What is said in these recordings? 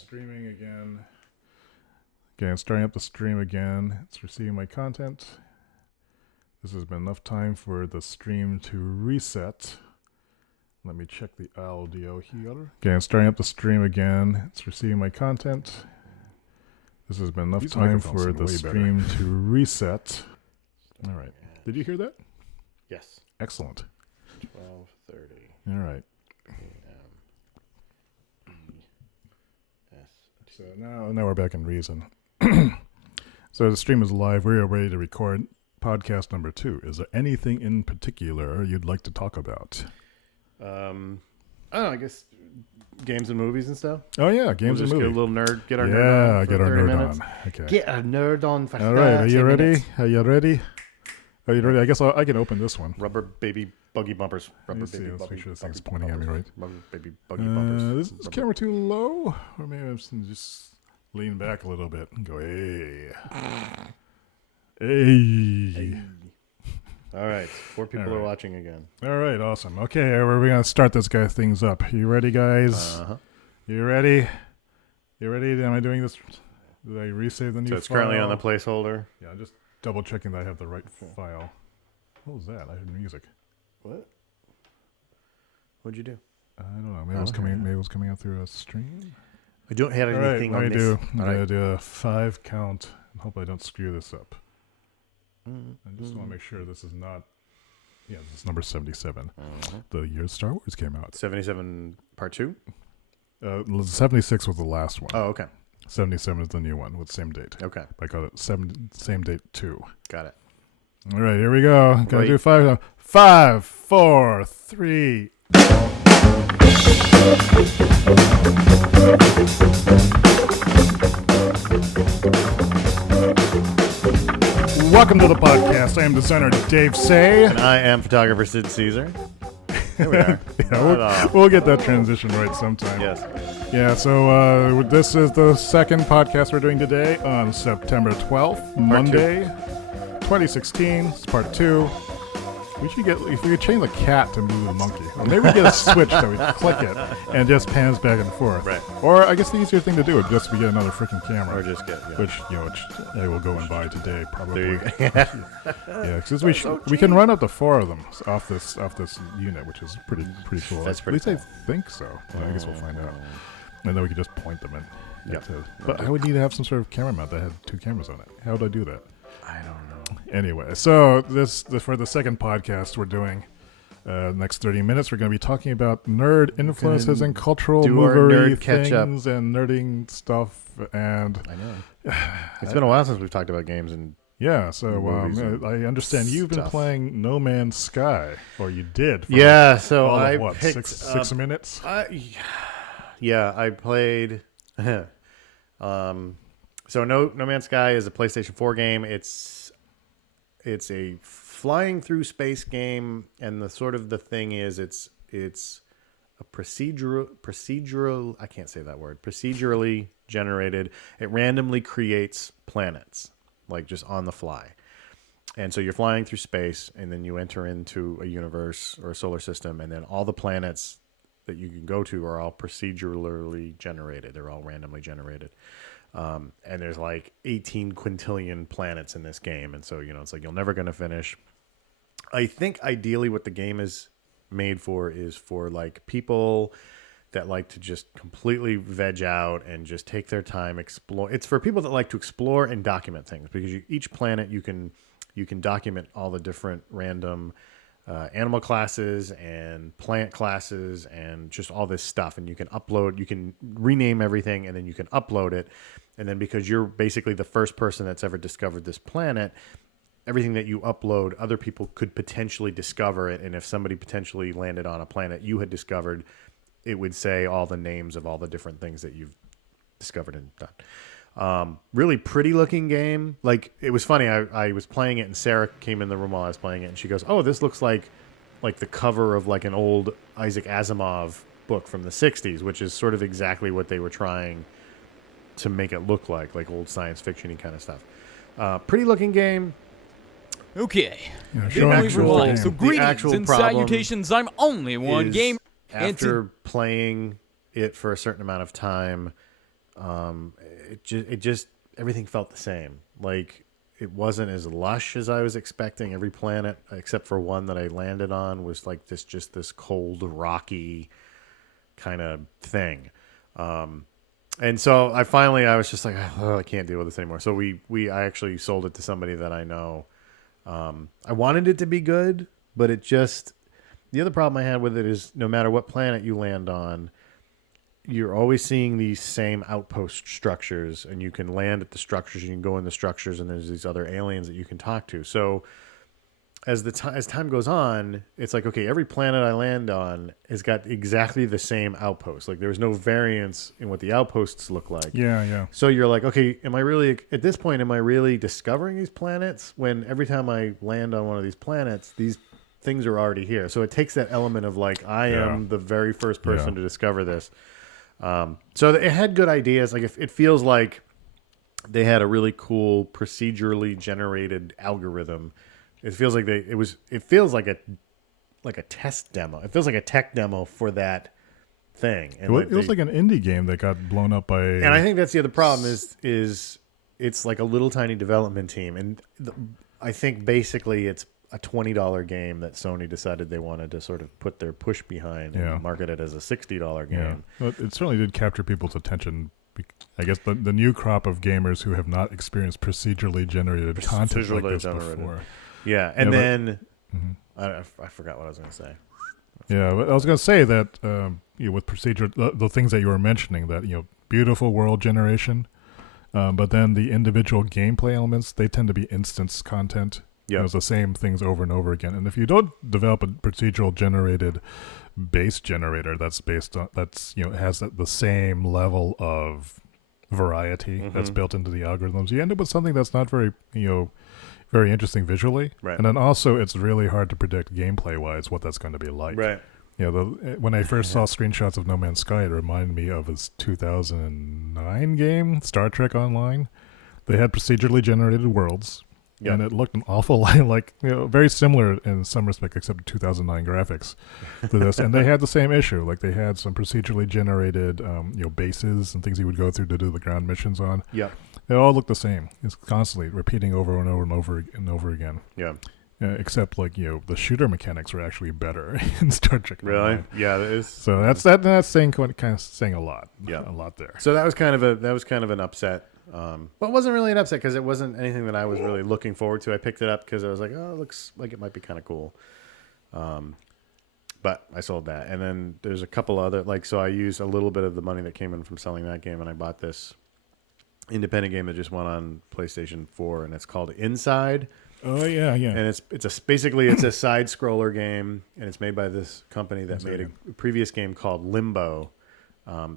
Streaming again. Okay, I'm starting up the stream again. It's receiving my content. This has been enough time for the stream to reset. Let me check the audio here. Okay, I'm starting up the stream again. It's receiving my content. This has been enough time for the stream to reset. All right. Did you hear that? Yes. Excellent. 12:30. All right. So now we're back in reason. So the stream is live. We are ready to record podcast number 2. Is there anything in particular you'd like to talk about? I don't know. I guess games and movies and stuff. Oh yeah, games and movies. Get a little nerd. Get our nerd on. Yeah, get our nerd on. Okay. Get a nerd on for 30 All right. Are you ready? minutes. Are you ready? Are you ready? I guess I can open this one. Rubber baby buggy bumpers. Rubber Let's baby see, let's buggy make sure this buggy thing's pointing at me bumpers. right. Rubber baby buggy bumpers. Is this camera too low? Or maybe I should just lean back a little bit and go, hey. Hey. All right. 4 people are watching again. All right, awesome. Okay, we're going to start this guy things up. You ready, guys? Uh-huh. You ready? You ready? Am I doing this? Did I resave the new file? So it's currently on the placeholder. Yeah, I'm just double checking that I have the right file. What was that? I heard music. What? What'd you do? I don't know. Maybe it was coming out through a stream. I don't have anything on this. I'm going to do a 5 count and hope I don't screw this up. I just want to make sure this is not... Yeah, this is number 77. The year Star Wars came out. 77 part 2? 76 was the last one. Oh, okay. 77 is the new one with the same date. Okay. I call it same date 2. Got it. All right, here we go. Gotta do 5 now. 5, 4, 3. Welcome to the podcast. I am designer Dave Say. And I am photographer Sid Caesar. There we are. We'll get that transition right sometime. Yes. Yeah, so this is the second podcast we're doing today on September 12th, Monday, 2016. It's part 2. We should get, if we could change the cat to move the monkey. Or maybe we get a switch that we click it and just pans back and forth. Right. Or I guess the easier thing to do would just be get another freaking camera. Or just get, Which I will go and buy today, probably. There you go. Yeah, because we can run up to 4 of them off this unit, which is pretty cool. That's At least pretty I think so. But I guess we'll find out. And then we could just point them in. Yep. But I would need to have some sort of camera mount that had 2 cameras on it. How would I do that? I don't know. Anyway, so for the second podcast we're doing, next 30 minutes, we're going to be talking about nerd influences and cultural movie things and nerding stuff. And I know. It's been a while since we've talked about games and I understand you've been playing No Man's Sky, or you did. Yeah, so I picked 6 minutes. Yeah, I played. So No Man's Sky is a PlayStation 4 game. It's a flying through space game, and the thing is it's a procedural. I can't say that word. Procedurally generated. It randomly creates planets, like just on the fly. And so you're flying through space, and then you enter into a universe or a solar system, and then all the planets that you can go to are all procedurally generated. They're all randomly generated. And there's like 18 quintillion planets in this game. And so, it's like you're never going to finish. I think ideally what the game is made for is for like people that like to just completely veg out and just take their time, explore. It's for people that like to explore and document things, because each planet you can document all the different random animal classes and plant classes and just all this stuff. And you can upload, you can rename everything, and then you can upload it. And then because you're basically the first person that's ever discovered this planet, everything that you upload, other people could potentially discover it. And if somebody potentially landed on a planet you had discovered, it would say all the names of all the different things that you've discovered and done. Really pretty looking game. Like, it was funny. I was playing it, and Sarah came in the room while I was playing it, and she goes, "Oh, this looks like the cover of like an old Isaac Asimov book from the 60s," which is sort of exactly what they were trying to make it look like old science fiction-y kind of stuff. Pretty looking game. Okay. Yeah, so greetings and salutations. I'm only one game. After playing it for a certain amount of time, It just everything felt the same. Like it wasn't as lush as I was expecting. Every planet except for one that I landed on was like this cold, rocky kind of thing. And so I was just like, oh, I can't deal with this anymore. So I actually sold it to somebody that I know. I wanted it to be good, but the other problem I had with it is no matter what planet you land on, you're always seeing these same outpost structures, and you can land at the structures, you can go in the structures, and there's these other aliens that you can talk to. So as time goes on, it's like, okay, every planet I land on has got exactly the same outpost. Like there's no variance in what the outposts look like. Yeah. So you're like, okay, at this point, am I really discovering these planets when every time I land on one of these planets, these things are already here? So it takes that element of like, I am the very first person to discover this. So it had good ideas. Like it feels like they had a really cool procedurally generated algorithm. It feels like it feels like a test demo. It feels like a tech demo for that thing. And it was like an indie game that got blown up by. And I think that's the other problem is it's like a little tiny development team, and I think basically it's a $20 game that Sony decided they wanted to sort of put their push behind and market it as a $60 game. Yeah. Well, it certainly did capture people's attention. I guess the new crop of gamers who have not experienced procedurally generated content like this before. Yeah, and then I forgot what I was going to say. Yeah, but I was going to say that with the things that you were mentioning, that beautiful world generation, but then the individual gameplay elements, they tend to be instance content. Yeah, it's the same things over and over again. And if you don't develop a procedural generated base generator that's has the same level of variety that's built into the algorithms, you end up with something that's not very very interesting visually. Right. And then also it's really hard to predict gameplay wise what that's going to be like. Right. When I first saw screenshots of No Man's Sky, it reminded me of his 2009 game, Star Trek Online. They had procedurally generated worlds. Yep. And it looked an awful lot like, very similar in some respect, except 2009 graphics to this. And they had the same issue. Like they had some procedurally generated, bases and things you would go through to do the ground missions on. Yeah. They all look the same. It's constantly repeating over and over and over and over again. Yeah. Except the shooter mechanics are actually better in Star Trek. Really? Online. Yeah, that is. So that's saying kind of saying a lot. Yeah. A lot there. So that was kind of an upset. But it wasn't really an upset because it wasn't anything that I was really looking forward to. I picked it up because I was like, oh, it looks like it might be kind of cool. But I sold that. And then there's a couple other, so I used a little bit of the money that came in from selling that game, and I bought this independent game that just went on PlayStation 4, and it's called Inside. Oh, yeah. And basically a side scroller game, and it's made by this company that made a previous game called Limbo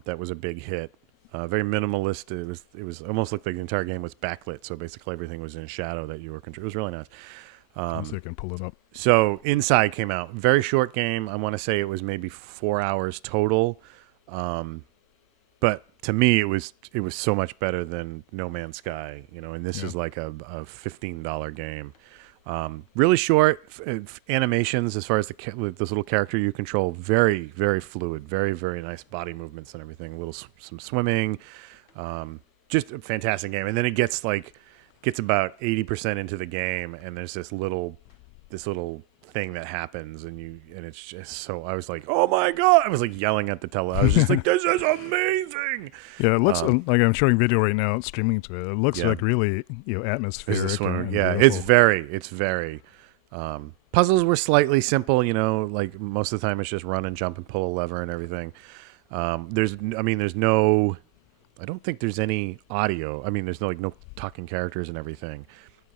that was a big hit. Very minimalist. It was almost like the entire game was backlit, so basically everything was in shadow that you were controlling. It was really nice. So you can pull it up. So Inside came out. Very short game. I want to say it was maybe 4 hours total. But to me, it was so much better than No Man's Sky. And this is like a $15 game. Really short animations as far as this little character you control. Very, very fluid. Very, very nice body movements and everything. Some swimming. Just a fantastic game. And then it gets about 80% into the game, and there's this little thing that happens, and it's just so. I was like, oh my god! I was like yelling at the tele. I was just like, this is amazing. Yeah, it looks like I'm showing video right now, streaming to it. It looks like really atmospheric. It's very. Puzzles were slightly simple, like most of the time it's just run and jump and pull a lever and everything. There's no. I don't think there's any audio. There's no talking characters and everything.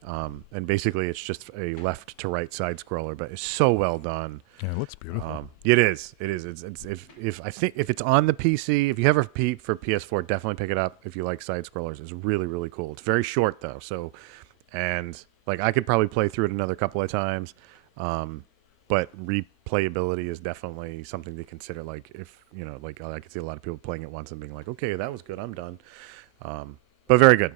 And basically it's just a left to right side scroller, but it's so well done. Yeah, it looks beautiful. It is. It's if it's on the PC, if you have a for PS4, definitely pick it up if you like side scrollers. It's really, really cool. It's very short though. So, and I could probably play through it another couple of times. But replayability is definitely something to consider. If I could see a lot of people playing it once and being like, okay, that was good, I'm done. But very good.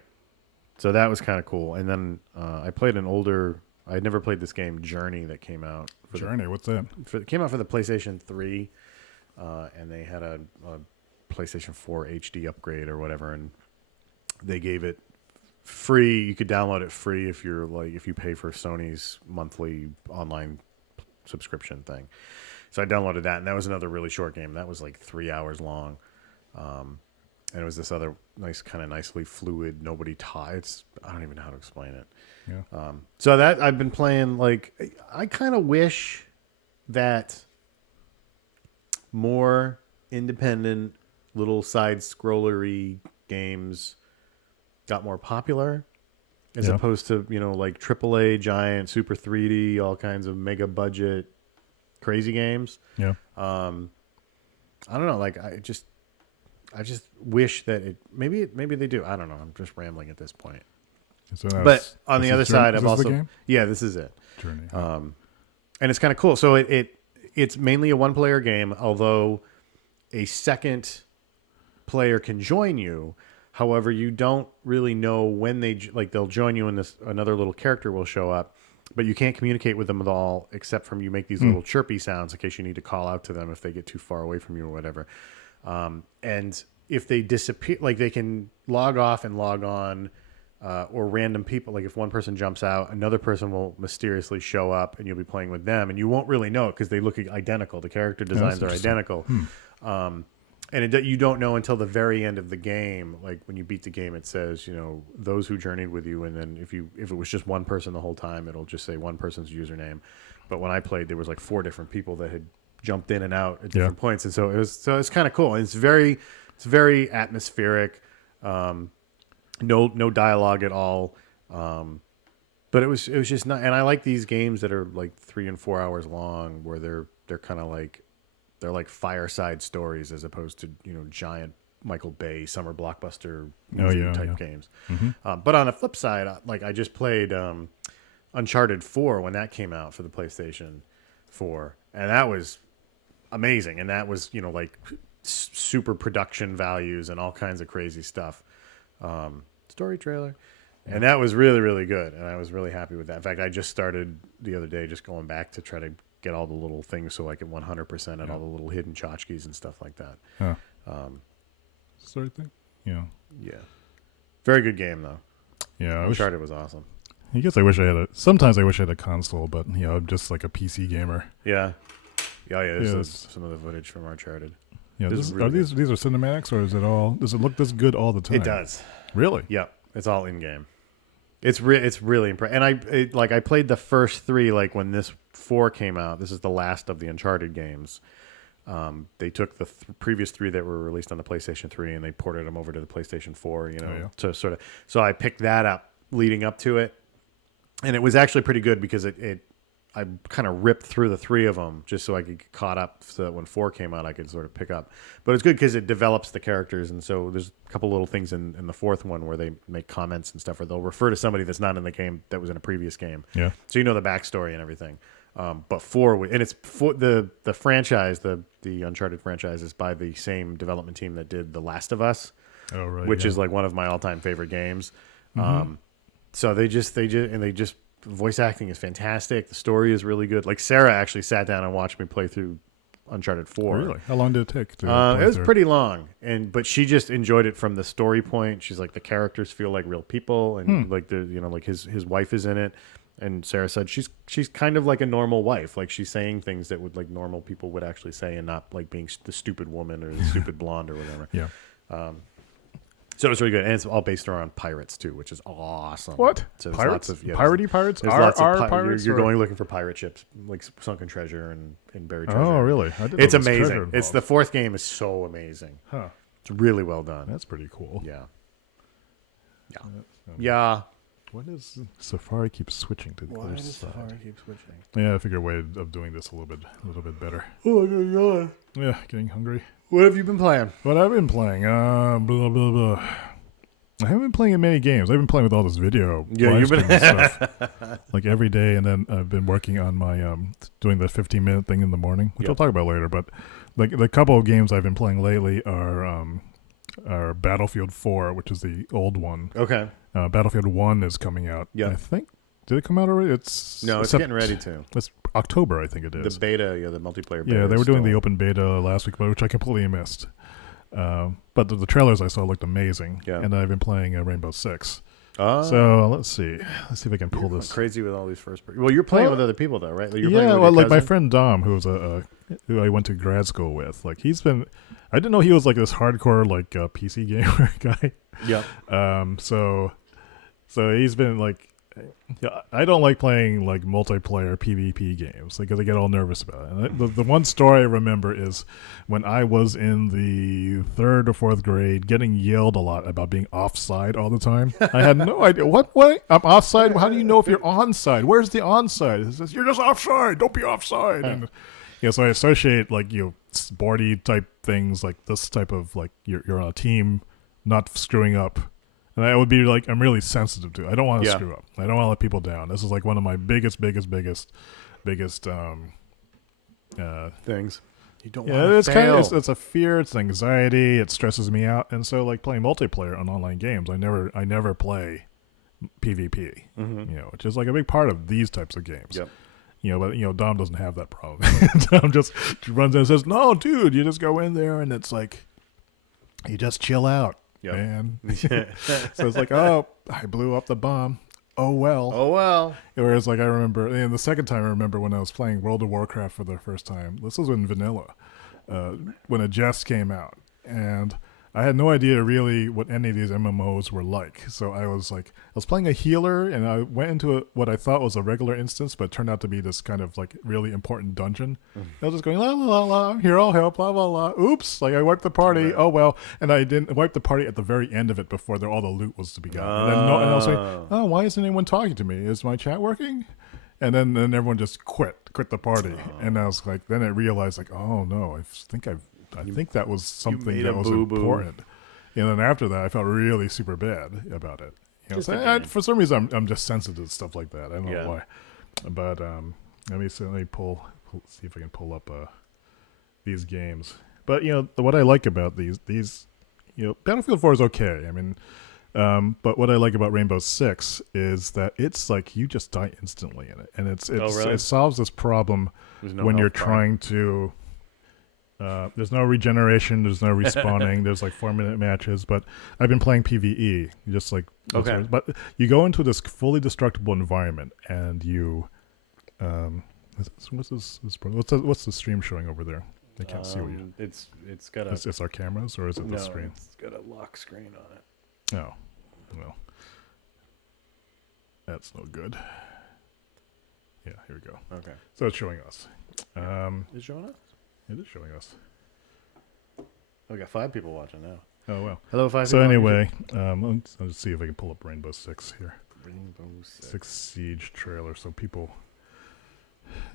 So that was kind of cool. And then I played I had never played this game, Journey, that came out. Journey, what's that? It came out for the PlayStation 3, and they had a PlayStation 4 HD upgrade or whatever, and they gave it free. You could download it free if you pay for Sony's monthly online subscription thing. So I downloaded that, and that was another really short game. That was like 3 hours long. And it was this other nicely fluid, nobody ties. I don't even know how to explain it. Yeah. So that I've been playing, like, I kind of wish that more independent little side scrollery games got more popular as opposed to, like AAA giant super 3D, all kinds of mega budget crazy games. Yeah. I don't know, like I just wish that maybe they do. I don't know. I'm just rambling at this point. So but on the other side, I've also this is it. Journey. And it's kind of cool. So it's mainly a one player game, although a second player can join you. However, you don't really know when they'll join you, and another little character will show up, but you can't communicate with them at all, except from you make these little chirpy sounds in case you need to call out to them if they get too far away from you or whatever. And if they disappear, like they can log off and log on, or random people, like if one person jumps out, another person will mysteriously show up and you'll be playing with them, and you won't really know it because they look identical. The character designs are identical. And you don't know until the very end of the game. Like when you beat the game, it says, those who journeyed with you. And then if it was just one person the whole time, it'll just say one person's username. But when I played, there was like 4 different people that had jumped in and out at different points. And so it's kind of cool. And it's very atmospheric. No dialogue at all. But it was just not, and I like these games that are like 3 and 4 hours long, where they're kind of like, they're like fireside stories as opposed to, giant Michael Bay summer blockbuster type games. Mm-hmm. But on the flip side, like I just played Uncharted 4 when that came out for the PlayStation 4, and that was amazing. And that was, like super production values and all kinds of crazy stuff. Story trailer. And that was really, really good. And I was really happy with that. In fact, I just started the other day just going back to try to get all the little things so I can 100% at all the little hidden tchotchkes and stuff like that. Huh. Sort of thing? Yeah. Yeah. Very good game, though. Yeah. Uncharted was awesome. I guess I wish I had sometimes I wish I had a console, but, I'm just like a PC gamer. Yeah. There's some of the footage from Uncharted. Yeah. These are cinematics, or does it look this good all the time? It does. Really? Yeah. It's all in game. It's really impressive. And I played the first 3, like when this 4 came out. This is the last of the Uncharted games. They took the previous 3 that were released on the PlayStation 3 and they ported them over to the PlayStation 4, to sort of. So I picked that up leading up to it, and it was actually pretty good because I kind of ripped through the 3 of them just so I could get caught up, so that when 4 came out, I could sort of pick up. But it's good because it develops the characters, and so there's a couple little things in the 4th one where they make comments and stuff, or they'll refer to somebody that's not in the game that was in a previous game. Yeah. So the backstory and everything. But 4, and it's for the franchise, the Uncharted franchise is by the same development team that did The Last of Us, which is like one of my all-time favorite games. Mm-hmm. So they just voice acting is fantastic. The story is really good. Like Sarah actually sat down and watched me play through Uncharted 4. Really? How long did it take? It was pretty long, but she just enjoyed it from the story point. She's like, the characters feel like real people, and like like his wife is in it. And Sarah said she's kind of like a normal wife. Like she's saying things that would like normal people would actually say, and not like being the stupid woman or the stupid blonde or whatever. Yeah. So it's really good, and it's all based around pirates too, which is awesome. What? So pirates? Lots of, Piratey pirates? There's lots of pirates? You're going looking for pirate ships, like sunken treasure and buried treasure. Oh, really? It's amazing. It's the 4th game is so amazing. Huh. It's really well done. That's pretty cool. Yeah. Yeah. What is Safari keeps switching to the other side? Safari keep switching? Yeah, I figure a way of doing this a little bit better. Oh my god. Yeah, getting hungry. What have you been playing? What I've been playing, blah blah blah. I haven't been playing many games. I've been playing with all this video. Yeah, you've been stuff, like every day, and then I've been working on my doing the 15-minute thing in the morning, which I'll talk about later. But like the couple of games I've been playing lately are Battlefield 4, which is the old one. Okay. Battlefield 1 is coming out. Yeah. I think. Did it come out already? It's getting ready to. It's October, I think it is. The beta, the multiplayer beta. Yeah, they were doing the open beta last week, which I completely missed. But the trailers I saw looked amazing. Yeah. And I've been playing Rainbow Six. Oh, So let's see if I can pull you're this. crazy with all these well, you're playing Well, with other people though, right? Like, you're playing Yeah, with well, your like my cousin? friend Dom, who's who I went to grad school with. Like he's been, I didn't know he was like this hardcore like PC gamer guy. Yep. So he's been like, yeah, I don't like playing like multiplayer PvP games because I get all nervous about it. And the one story I remember is when I was in the 3rd or 4th grade, getting yelled a lot about being offside all the time. I had no idea what way I'm offside. How do you know if you're onside? Where's the onside? It says you're just offside. Don't be offside. And so I associate like sporty type things like this type of like you're on a team, not screwing up. And I would be like, I'm really sensitive to it. I don't want to screw up. I don't want to let people down. This is like one of my biggest things. You don't want to it's fail. it's a fear, it's an anxiety, it stresses me out. And so like playing multiplayer on online games, I never play PvP. Which is like a big part of these types of games. Yep. But Dom doesn't have that problem. Dom just runs in and says, "No, dude, you just go in there and it's like you just chill out." Yep. Man. So it's like, oh, I blew up the bomb. Oh well. Oh well. Whereas like I remember, and the second time I remember when I was playing World of Warcraft for the first time. This was in vanilla, when a Jest came out, and I had no idea really what any of these MMOs were like. So I was playing a healer, and I went into what I thought was a regular instance, but it turned out to be this kind of like really important dungeon. I was just going la la la la, here I'll help, la la la. Oops, like I wiped the party. Right. Oh well, and I didn't wipe the party at the very end of it before all the loot was to be gotten. And I was like, oh, why isn't anyone talking to me? Is my chat working? And then everyone just quit the party. And I was like, then I realized like, oh no, I think that was something that was important. And then after that, I felt really super bad about it. For some reason, I'm just sensitive to stuff like that. I don't know why. But let me see if I can pull up these games. But what I like about these Battlefield 4 is okay. I mean, but what I like about Rainbow Six is that it's like you just die instantly in it, and really? it solves this problem when you're trying to. There's no regeneration. There's no respawning. There's like 4-minute matches. But I've been playing PvE, just like okay. But you go into this fully destructible environment, and you, what's the stream showing over there? I can't see what you. It's got a. It's our cameras, or is it the no, screen? It's got a lock screen on it. Oh, well, that's no good. Yeah, here we go. Okay. So it's showing us. It's showing us? It is showing us. We got 5 people watching now. Oh, well. Hello, 5 So people. anyway, I'll just see if I can pull up Rainbow Six here. Rainbow Six. 6 Siege trailer, so people...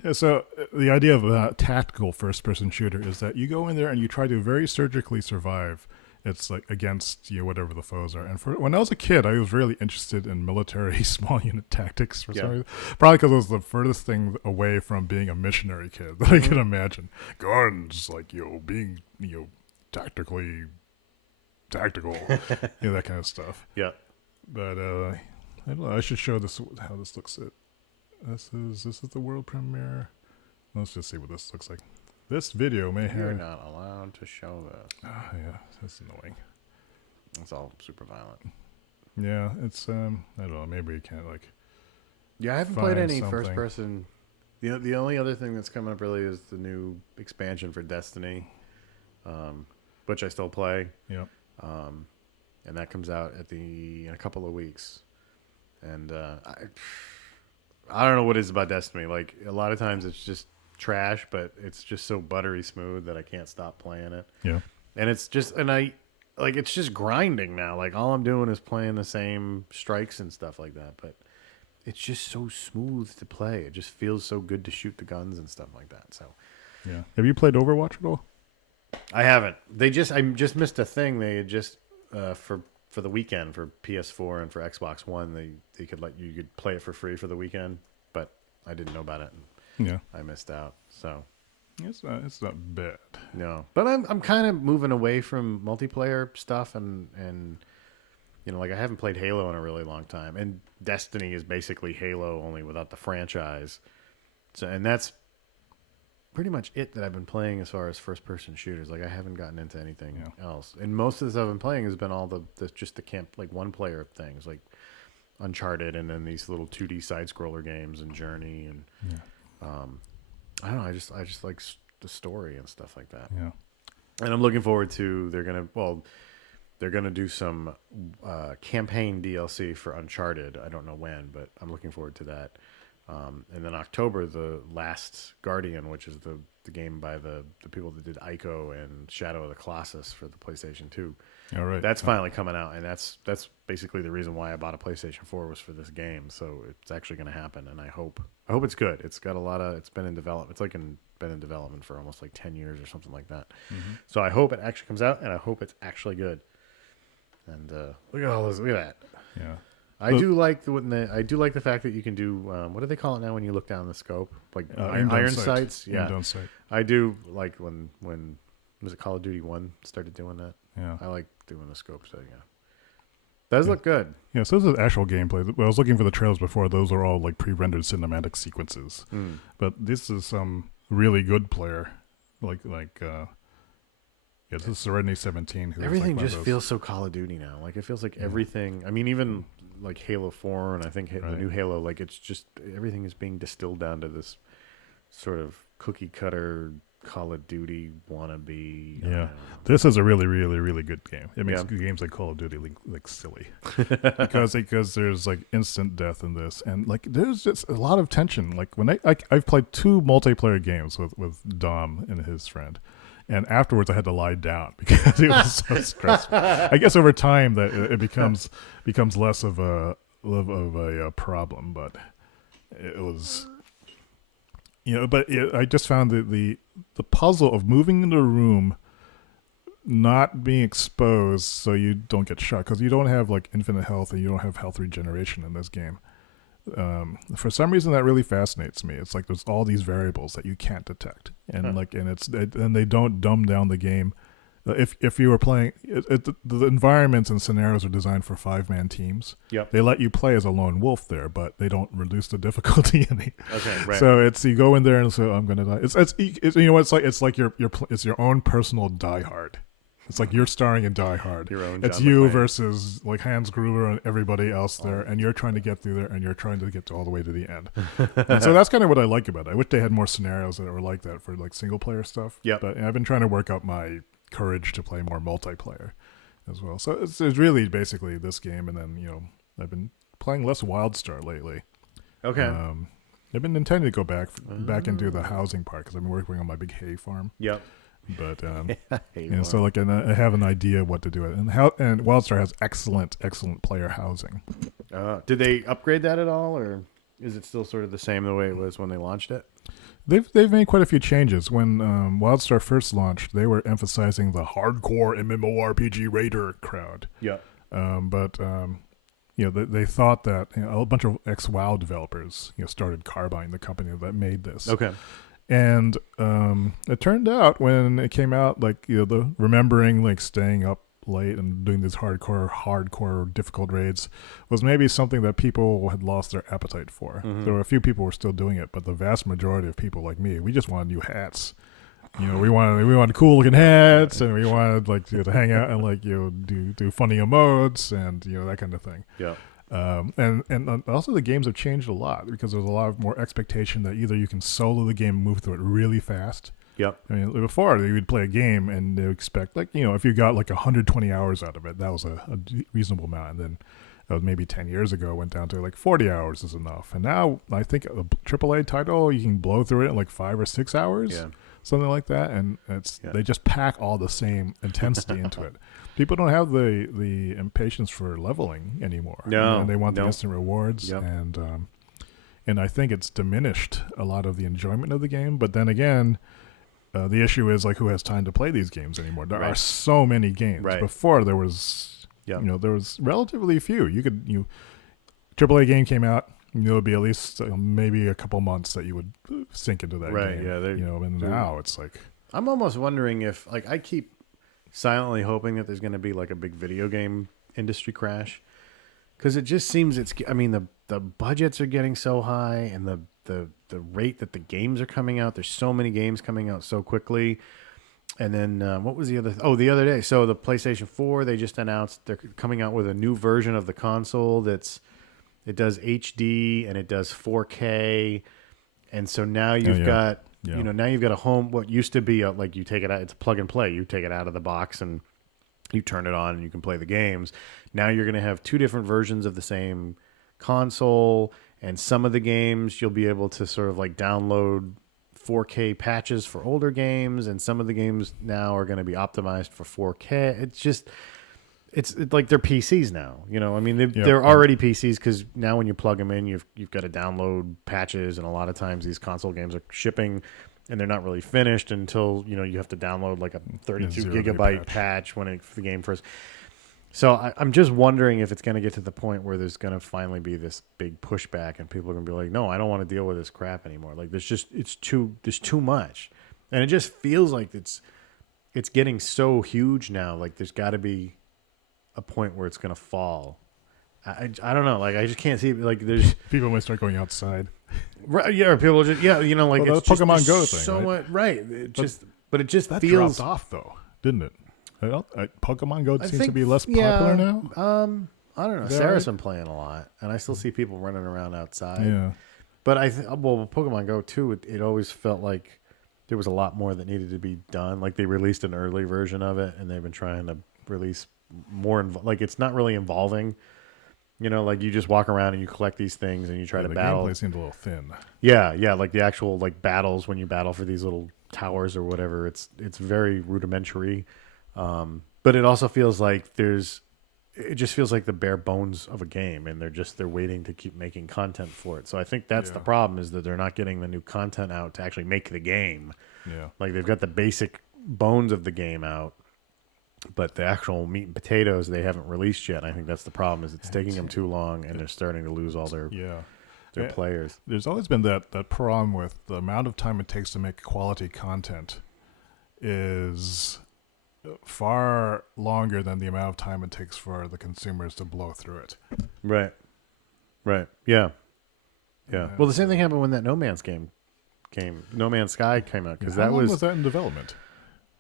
Yeah, so the idea of a tactical first-person shooter is that you go in there and you try to very surgically survive. It's like against whatever the foes are. And when I was a kid, I was really interested in military small unit tactics for some reason. Probably because it was the furthest thing away from being a missionary kid that I could imagine. Guns, like being tactical, that kind of stuff. Yeah. But I don't know. I should show this how this looks. This is the world premiere. Let's just see what this looks like. This video may have. You're not allowed to show this. Oh, yeah, that's annoying. It's all super violent. Yeah, it's I don't know. Maybe you can't like. Yeah, I haven't played any first person. The only other thing that's coming up really is the new expansion for Destiny, which I still play. Yeah. And that comes out in a couple of weeks, and I don't know what it is about Destiny. Like a lot of times it's just trash, but it's just so buttery smooth that I can't stop playing it. Yeah. And it's just it's just grinding now. Like all I'm doing is playing the same strikes and stuff like that, but it's just so smooth to play. It just feels so good to shoot the guns and stuff like that. So yeah. Have you played Overwatch at all? I haven't. I just missed a thing. They had just for the weekend for PS4 and for Xbox One, they could you could play it for free for the weekend, but I didn't know about it. Yeah. I missed out. So it's not bad. No, but I'm kind of moving away from multiplayer stuff and like I haven't played Halo in a really long time, and Destiny is basically Halo only without the franchise. So and that's pretty much it that I've been playing as far as first-person shooters. Like I haven't gotten into anything else, and most of the stuff I've been playing has been all the just the camp like one-player things, like Uncharted, and then these little 2D side-scroller games and Journey, and I don't know. I just like the story and stuff like that. Yeah. And I'm looking forward to they're gonna do some campaign DLC for Uncharted. I don't know when, but I'm looking forward to that. And then October, The Last Guardian, which is the game by the people that did Ico and Shadow of the Colossus for the PlayStation 2. All right. That's finally coming out, and that's basically the reason why I bought a PlayStation 4 was for this game. So it's actually going to happen, and I hope it's good. It's got it's been in development. It's been in development for almost like 10 years or something like that. Mm-hmm. So I hope it actually comes out, and I hope it's actually good. And look at all this. Look at that. Yeah. I do like the fact that you can do what do they call it now when you look down the scope, like iron sights. Yeah, Iron sight. I do like when was it Call of Duty 1 started doing that. Yeah, I like doing the scope. So yeah, does look good. Yeah, so this is actual gameplay. I was looking for the trailers before; those are all like pre-rendered cinematic sequences. But this is some really good player, like this is Serenity 17. Everything just feels so Call of Duty now. Like it feels like everything. I mean, even like Halo 4 and I think the new Halo, like it's just everything is being distilled down to this sort of cookie cutter Call of Duty wannabe. Yeah, this is a really, really, really good game. It makes games like Call of Duty like silly because there's like instant death in this, and like there's just a lot of tension. Like when I've played 2 multiplayer games with Dom and his friend. And afterwards, I had to lie down because it was so stressful. I guess over time that it becomes less of a problem, but it was, But I just found the puzzle of moving into a room, not being exposed, so you don't get shot because you don't have like infinite health and you don't have health regeneration in this game. For some reason that really fascinates me. It's like there's all these variables that you can't detect, and and they don't dumb down the game. If you were playing, the environments and scenarios are designed for 5-man teams. Yep. They let you play as a lone wolf there, but they don't reduce the difficulty any. Okay, right. So it's you go in there and say, oh, I'm gonna die. It's like your own personal Die Hard. It's like you're starring in Die Hard. Your own it's John you McClane. Versus like Hans Gruber and everybody else there, and you're trying to get through there, and you're trying to get all the way to the end. And so that's kind of what I like about it. I wish they had more scenarios that were like that for like single player stuff. Yep. But I've been trying to work up my courage to play more multiplayer as well. So it's really basically this game, and then I've been playing less WildStar lately. Okay. I've been intending to go back into the housing part because I've been working on my big hay farm. Yep. But so like I have an idea of what to do with it. And WildStar has excellent player housing. Did they upgrade that at all, or is it still sort of the same the way it was when they launched it? They've made quite a few changes. When WildStar first launched, they were emphasizing the hardcore MMORPG raider crowd. Yeah. They thought that a bunch of ex-WoW developers started Carbine, the company that made this. Okay. And it turned out when it came out, like the remembering like staying up late and doing these hardcore difficult raids was maybe something that people had lost their appetite for. Mm-hmm. There were a few people who were still doing it, but the vast majority of people like me, we just wanted new hats. We wanted cool looking hats, and we wanted like to hang out and like do funny emotes and that kind of thing. Yeah. And also the games have changed a lot because there's a lot more expectation that either you can solo the game and move through it really fast. Yep. I mean, before you would play a game and they would expect like, if you got like 120 hours out of it, that was a reasonable amount. And then that was maybe 10 years ago, went down to like 40 hours is enough. And now I think a AAA title, you can blow through it in like 5 or 6 hours, something like that. And they just pack all the same intensity into it. People don't have the impatience for leveling anymore. No, and they want the instant rewards, and I think it's diminished a lot of the enjoyment of the game. But then again, the issue is like who has time to play these games anymore? There are so many games. Right. Before there was, there was relatively few. AAA game came out. It would be at least maybe a couple months that you would sink into that game. Right. Yeah. And now it's like I'm almost wondering if like I keep silently hoping that there's going to be like a big video game industry crash, because it just seems the budgets are getting so high and the rate that the games are coming out. There's so many games coming out so quickly. And then what was the other? The other day. So the PlayStation 4, they just announced they're coming out with a new version of the console it does HD and it does 4K. And so now you've got now you've got a home. What used to be like you take it out, it's a plug and play. You take it out of the box and you turn it on and you can play the games. Now you're going to have two different versions of the same console, and some of the games you'll be able to sort of like download 4K patches for older games, and some of the games now are going to be optimized for 4K. It's like they're PCs now. I mean they're already PCs because now when you plug them in, you've got to download patches, and a lot of times these console games are shipping and they're not really finished until you have to download like a 32 gigabyte patch when the game first. So I'm just wondering if it's going to get to the point where there's going to finally be this big pushback, and people are going to be like, "No, I don't want to deal with this crap anymore." Like there's too much, and it just feels like it's getting so huge now. Like there's got to be a point where it's going to fall. I don't know. Like I just can't see. Like there's people might start going outside. Right? Yeah. Or people just like well, it's Pokemon just Go thing. So right? much, right? But it just that feels dropped off though, didn't it? Pokemon Go seems to be less popular now. I don't know. Sarah's been playing a lot, and I still see people running around outside. Yeah. But Pokemon Go too. It always felt like there was a lot more that needed to be done. Like they released an early version of it, and they've been trying to release more. Like it's not really involving. Like you just walk around and you collect these things and you try to battle. The gameplay seemed a little thin. Yeah, like the actual like battles when you battle for these little towers or whatever. It's very rudimentary. But it also feels like it just feels like the bare bones of a game, and they're waiting to keep making content for it. So I think that's the problem, is that they're not getting the new content out to actually make the game. Yeah. Like they've got the basic bones of the game out, but the actual meat and potatoes they haven't released yet. And I think that's the problem, is it's taking them too long, and they're starting to lose all their players. There's always been that problem with the amount of time it takes to make quality content is far longer than the amount of time it takes for the consumers to blow through it. Right. Yeah. Well, the same thing happened when that No Man's Sky came out, because How long was that in development?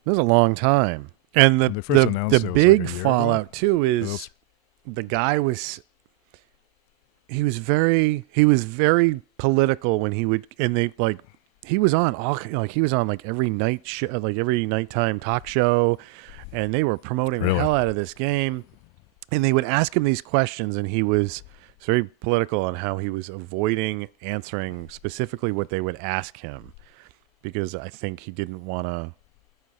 That was a long time. And the big fallout too is the guy was very political when he would, and they like he was on every night every nighttime talk show, and they were promoting the hell out of this game, and they would ask him these questions, and he was very political on how he was avoiding answering specifically what they would ask him, because I think he didn't want to.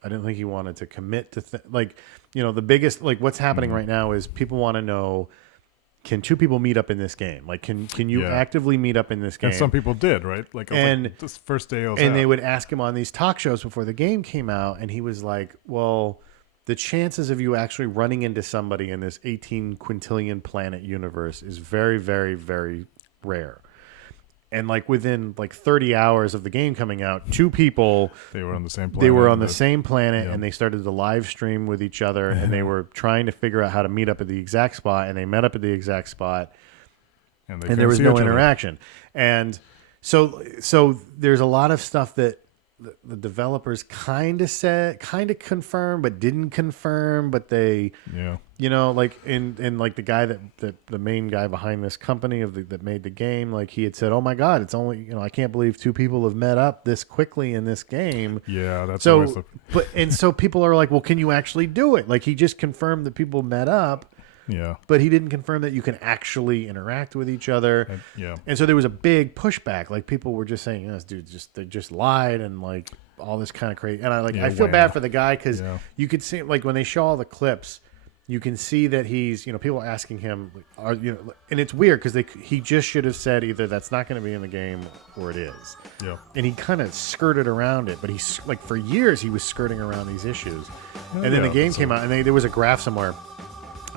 I didn't think he wanted to commit to the biggest, like what's happening right now is people want to know, can two people meet up in this game? Like, can you actively meet up in this game? And some people did, right? Like this first day and they would ask him on these talk shows before the game came out, and he was like, well, the chances of you actually running into somebody in this 18 quintillion planet universe is very, very, very rare. And like within like 30 hours of the game coming out, two people they were on the same planet. They were on the same planet, and they started to live stream with each other, and they were trying to figure out how to meet up at the exact spot, and they met up at the exact spot, and there was no interaction. And so there's a lot of stuff that the developers kind of confirmed, but didn't confirm, but they like in like the guy that the main guy behind this company that made the game, like he had said, oh my god, it's only I can't believe two people have met up this quickly in this game. That's so so people are like, well, can you actually do it? Like he just confirmed that people met up. Yeah. But he didn't confirm that you can actually interact with each other. And so there was a big pushback. Like people were just saying, this dude they just lied, and like all this kind of crazy. And I feel bad for the guy, because you could see, like when they show all the clips, you can see that he's, people are asking him, and it's weird because he just should have said either that's not going to be in the game or it is. Yeah. And he kind of skirted around it, but he's like for years he was skirting around these issues. And then the game came out, and there was a graph somewhere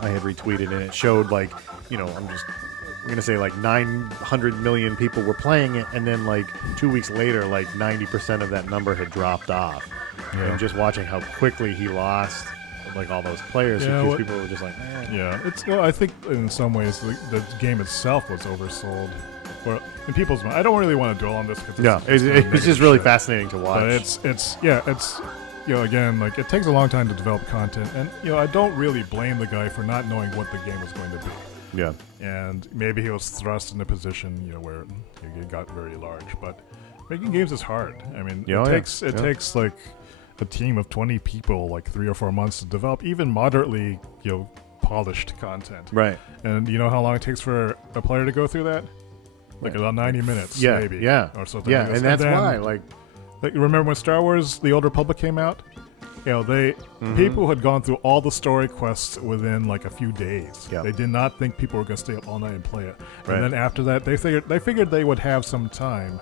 I had retweeted, and it showed like, I'm going to say like 900 million people were playing it, and then like 2 weeks later, like 90% of that number had dropped off. And just watching how quickly he lost like all those players, because people were just like, I think in some ways the game itself was oversold. or in people's mind. I don't really want to dwell on this because it's just really fascinating to watch. But it's again, like, it takes a long time to develop content, and I don't really blame the guy for not knowing what the game was going to be. Yeah. And maybe he was thrust in a position where it got very large, but making games is hard. I mean, it takes like a team of 20 people like 3 or 4 months to develop even moderately polished content. Right. And you know how long it takes for a player to go through that? Like about 90 minutes, maybe. Yeah. Or something. Yeah, like this. and that's then, why, like, remember when Star Wars: The Old Republic came out? People had gone through all the story quests within like a few days. Yeah. They did not think people were going to stay up all night and play it. Right. And then after that, they figured they would have some time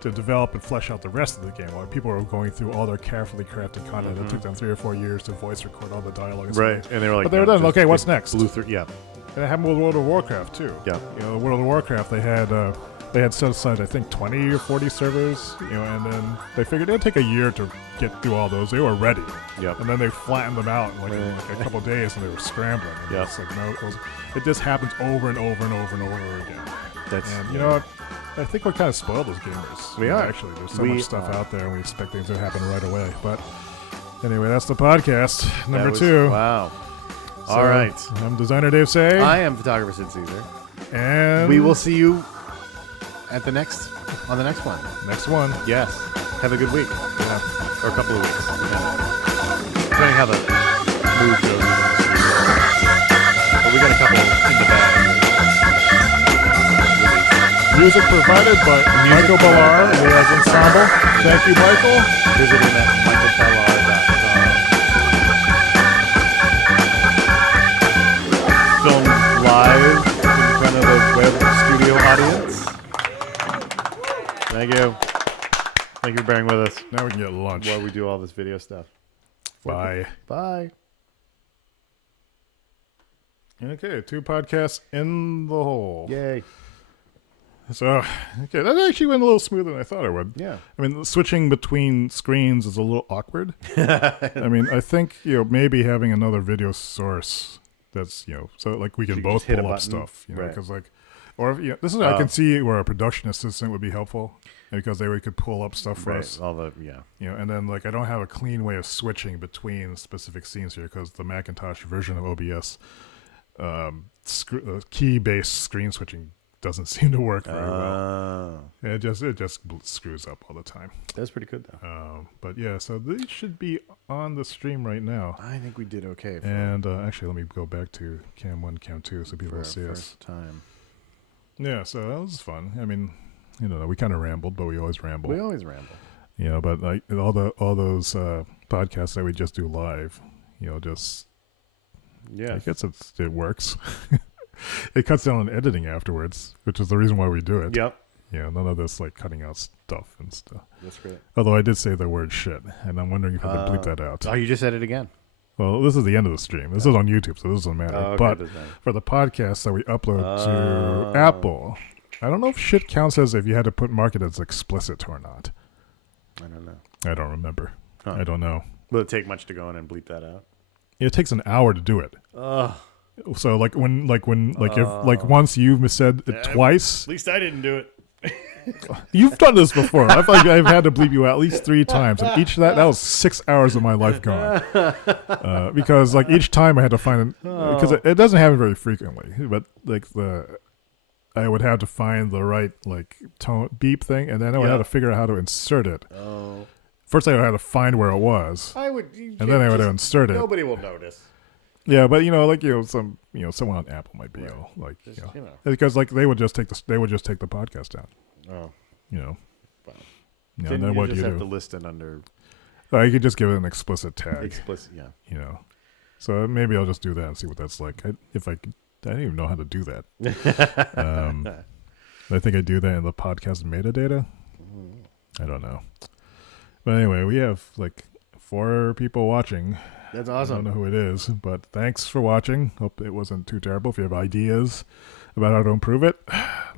to develop and flesh out the rest of the game while people were going through all their carefully crafted content that took them 3 or 4 years to voice record all the dialogue. And right. stuff. And they were like, but they were done. Okay, what's next? And it happened with World of Warcraft too. Yeah. World of Warcraft, they had set aside, I think, 20 or 40 servers, and then they figured it'd take a year to get through all those. They were ready. Yep. And then they flattened them out in a couple of days, and they were scrambling. And it's like, it just happens over and over and over and over again. And you know what? I think we're kind of spoiled as gamers. We are. Actually, there's so much stuff out there, and we expect things to happen right away. But anyway, that's the podcast, number 2. Wow. So, all right. I'm designer Dave Say. I am photographer Sid Caesar. And we will see you on the next one. Next one. Yes. Have a good week. Yeah. Or a couple of weeks. Yeah. Depending how the mood goes. But we got a couple in the bag. Music provided by Michael Ballar and the As Ensemble. Thank you, Michael. Visit him at michaelballar.com. Filmed live in front of a web studio audience. Thank you. Thank you for bearing with us. Now we can get lunch. While we do all this video stuff. Bye. Bye. Okay, 2 podcasts in the hole. Yay. So, okay, that actually went a little smoother than I thought it would. Yeah. I mean, switching between screens is a little awkward. I mean, I think, maybe having another video source that's, so like we can both pull up stuff, because like, or if, this is, I can see where a production assistant would be helpful because they could pull up stuff for us. All the, and then like I don't have a clean way of switching between specific scenes here because the Macintosh version of OBS key-based screen switching doesn't seem to work very well. It just screws up all the time. That's pretty good though. But yeah, so these should be on the stream right now. I think we did okay. And actually, let me go back to Cam 1, Cam 2 so people see us. Time. Yeah, so that was fun. I mean, we kind of rambled, but we always ramble. We always ramble. But like all those podcasts that we just do live, just I guess it works. It cuts down on editing afterwards, which is the reason why we do it. Yep. None of this like cutting out stuff and stuff. That's great. Although I did say the word shit, and I'm wondering if I can bleep that out. Oh, you just said it again. Well, this is the end of the stream. This is on YouTube, so this doesn't matter. Okay, but for the podcast that we upload to Apple, I don't know if shit counts as if you had to mark it as explicit or not. I don't know. I don't remember. I don't know. Will it take much to go in and bleep that out? It takes an hour to do it. So if once you've said it twice, at least I didn't do it. You've done this before. I feel like I've had to bleep you out at least 3 times, and each of that was 6 hours of my life gone. Because like each time I had to find it because it doesn't happen very frequently, but like I would have to find the right like tone beep thing, and then I would have to figure out how to insert it. First, I would have to find where it was, and then I would have insert it. Nobody will notice. Yeah, but someone on Apple might be because like they would just take the podcast down. Oh, Wow. And then what do you do? Have to list it under. You could just give it an explicit tag. Explicit, yeah. So maybe I'll just do that and see what that's like. I don't even know how to do that. I think I do that in the podcast metadata. I don't know. But anyway, we have like 4 people watching. That's awesome. I don't know who it is, but thanks for watching. Hope it wasn't too terrible. If you have ideas about how to improve it,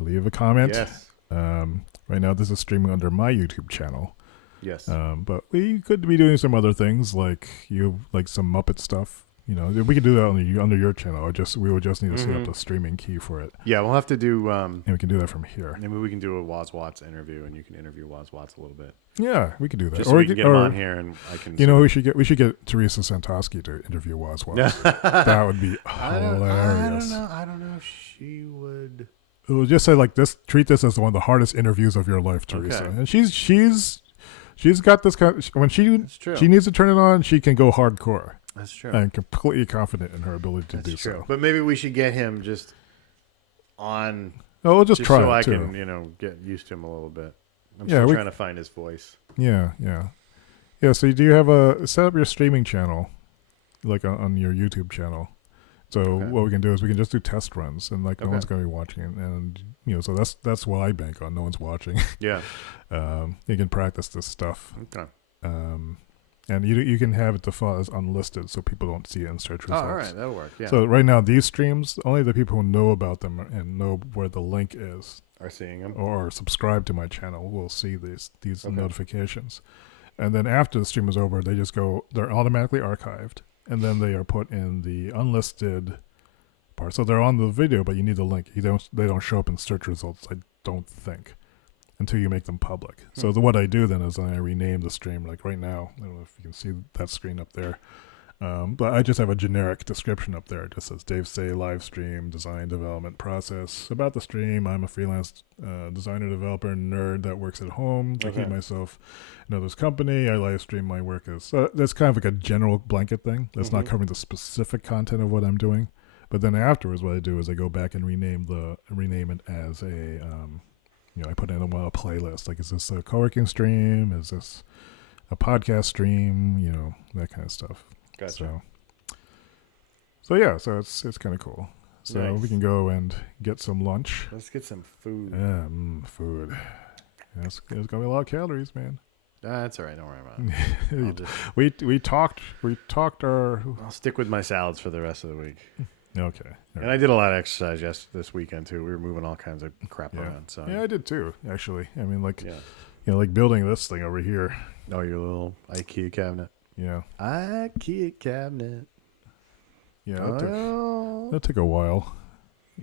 leave a comment. Yes. Right now, this is streaming under my YouTube channel. Yes. But we could be doing some other things, like some Muppet stuff. we could do that under your channel. We would just need to set up the streaming key for it. Yeah, we'll have to do. And we can do that from here. Maybe we can do a Woz Watts interview, and you can interview Woz Watts a little bit. Yeah, we could do that. Just so we can get him on here, and I can. We should get Teresa Santosky to interview Woz Watts. That would be hilarious. I don't know if she would. It would just say like this. Treat this as one of the hardest interviews of your life, Teresa. Okay. And she's got this kind. When she needs to turn it on, she can go hardcore. That's true. I'm completely confident in her ability to do so. But maybe we should get him just on. Oh, we'll just try so it I too. can, get used to him a little bit. I'm still trying to find his voice. Yeah. So do you have set up your streaming channel, like on your YouTube channel? So what we can do is we can just do test runs, and like no one's going to be watching it, and so that's what I bank on. No one's watching. Yeah. You can practice this stuff. Okay. And you can have it default as unlisted, so people don't see it in search results. Oh, all right, that'll work. Yeah. So right now, these streams, only the people who know about them and know where the link is are seeing them, or subscribe to my channel will see these notifications. And then after the stream is over, they're automatically archived, and then they are put in the unlisted part. So they're on the video, but you need the link. They don't show up in search results, I don't think, until you make them public. So what I do then is I rename the stream. Like right now, I don't know if you can see that screen up there, but I just have a generic description up there. It just says Dave Say live stream, design development process. About the stream, I'm a freelance designer, developer, nerd that works at home to keep myself in others' company. I live stream my work that's kind of like a general blanket thing. That's not covering the specific content of what I'm doing. But then afterwards, what I do is I go back and rename it as a I put in a playlist. Like, is this a co-working stream? Is this a podcast stream? That kind of stuff. Gotcha. So it's kind of cool. So we can go and get some lunch. Let's get some food. Food. Yeah, it's gonna be a lot of calories, man. That's all right. Don't worry about it. We talked our. I'll stick with my salads for the rest of the week. Okay. And I did a lot of exercise this weekend too. We were moving all kinds of crap around. So I did too. Actually, I mean, like, like building this thing over here. Oh, your little IKEA cabinet. Yeah. IKEA cabinet. Yeah. That took a while,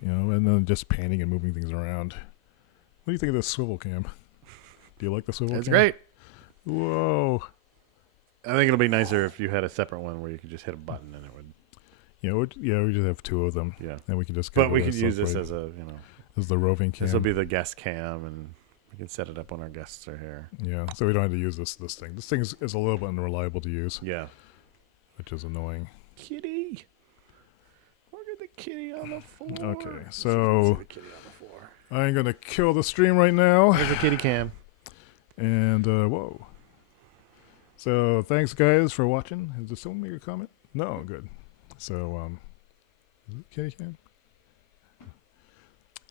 and then just painting and moving things around. What do you think of this swivel cam? Do you like the swivel cam? It's great. Whoa. I think it'll be nicer if you had a separate one where you could just hit a button and it would. We just have two of them. Yeah. And we can just. But we could use this as a, as the roving cam. This will be the guest cam, and we can set it up when our guests are here. Yeah. So we don't have to use this thing. This thing is a little bit unreliable to use. Yeah. Which is annoying. Kitty. Look at the kitty on the floor. Okay, so I'm gonna kill the stream right now. There's a kitty cam. And whoa. So thanks guys for watching. Did someone make a comment? No, good. So is it kitty cam?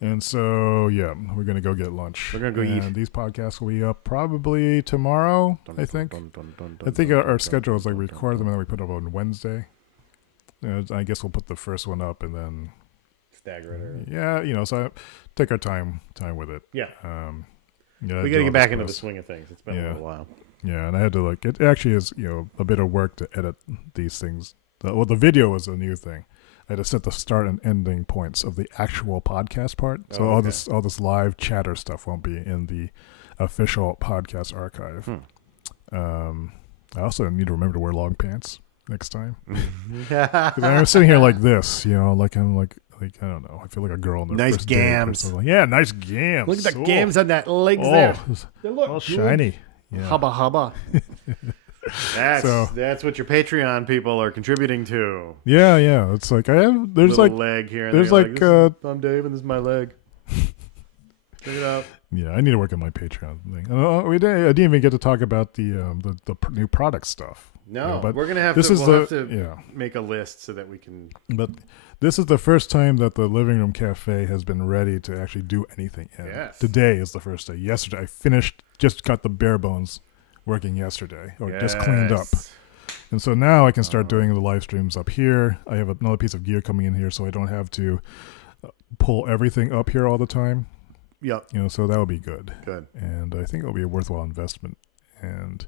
And so we're gonna go get lunch. We're gonna go eat. And these podcasts will be up probably tomorrow. I think. I think our schedule is like we record them and then we put them on Wednesday. I guess we'll put the first one up and then stagger it. Yeah, so take our time with it. Yeah. We got to get back into the swing of things. It's been a little while. Yeah, and I had to it actually is a bit of work to edit these things. The video was a new thing. I had to set the start and ending points of the actual podcast part. So all this live chatter stuff won't be in the official podcast archive. I also need to remember to wear long pants next time. Because I'm sitting here like this, like I'm like I don't know. I feel like a girl in the nice first gams. Yeah, nice gams. Look at the gams on that legs there. They look all shiny. Yeah. Hubba hubba. That's what your Patreon people are contributing to. Yeah. It's like there's like leg here. And there's like I'm Dave and this is my leg. Check it out. Yeah, I need to work on my Patreon thing. I didn't even get to talk about the new product stuff. No, but we're gonna have this to. Is we'll have to make a list so that we can. But this is the first time that the Living Room Cafe has been ready to actually do anything. Yes. Today is the first day. Yesterday, I just got the bare bones working yesterday, or just cleaned up. And so now I can start doing the live streams up here. I have another piece of gear coming in here, so I don't have to pull everything up here all the time. Yep. So that would be good. Good. And I think it'll be a worthwhile investment. And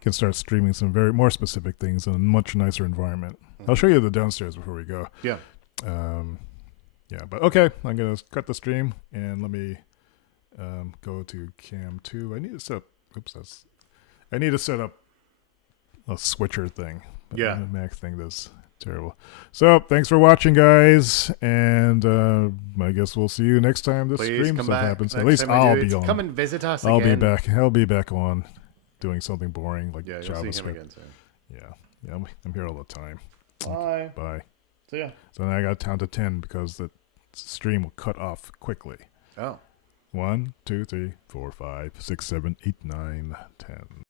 can start streaming some more specific things in a much nicer environment. I'll show you the downstairs before we go. Yeah. Yeah, but okay, I'm gonna cut the stream and let me go to cam 2. I need to set up. I need to set up a switcher thing. But Yeah. the Mac thing is terrible. So thanks for watching, guys, and I guess we'll see you next time this Please stream come stuff back happens. At next least time I I'll do be it. on. Come and visit us I'll again. be back. I'll be back on doing something boring like Yeah, you'll see him JavaScript. again soon. Yeah, I'm here all the time. Bye. Bye. See ya. So then I got to count to 10 because the stream will cut off quickly. Oh. 1, 2, 3, 4, 5, 6, 7, 8, 9, 10.